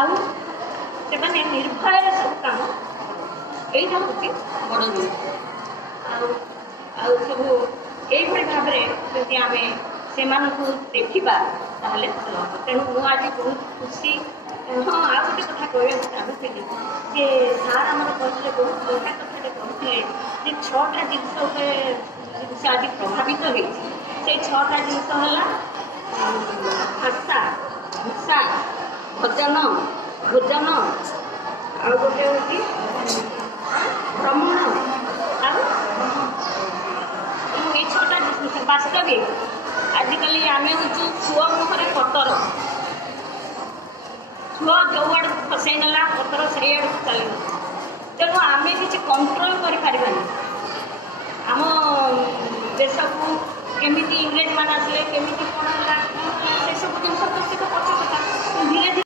ଆଉ ସେମାନେ ନିର୍ଭୟରେ ସବୁ କାମ ଏଇଟା ହେଉଛି ବଡ଼ ଜିନିଷ। ଆଉ ସବୁ ଏଇଭଳି ଭାବରେ ଯଦି ଆମେ ସେମାନଙ୍କୁ ଦେଖିବା ତାହେଲେ ଭଲ ହେବ। ତେଣୁ ମୁଁ ଆଜି ବହୁତ ଖୁସି। ହଁ, ଆଉ ଗୋଟେ କଥା କହିବାକୁ ଚାହୁଁଥିଲି ଯେ ସାର୍ ଆମର କହିଥିଲେ, ବହୁତ ବଢ଼ିଆ କଥାଟେ କହିଥିଲେ ଯେ 6ଟା ଜିନିଷ ଉପରେ ଜିନିଷ ଆଜି ପ୍ରଭାବିତ ହେଇଛି। ସେଇ 6ଟା ଜିନିଷ ହେଲା ଭାଷା, ଭାଷା, ଭୋଜନ, ଆଉ ଗୋଟେ ହେଉଛି ଭ୍ରମଣ, ଆଉ ଏଇ 6ଟା ଜିନିଷ। ବାସ୍ତବିକ ଆଜିକାଲି ଆମେ ହେଉଛୁ ଛୁଅ ମୁହଁରେ ପତର। ଛୁଅ ଯେଉଁ ଆଡ଼କୁ ଖସେଇ ନେଲା ପତର ସେଇ ଆଡ଼କୁ ଚାଲିଗଲା। ତେଣୁ ଆମେ କିଛି କଣ୍ଟ୍ରୋଲ କରିପାରିବାନି। ଆମ ଦେଶକୁ କେମିତି ଇଂରେଜମାନେ ଆସିଲେ, କେମିତି କ'ଣ ହେଲା ସେସବୁ ଜିନିଷ ତ ସେ ତ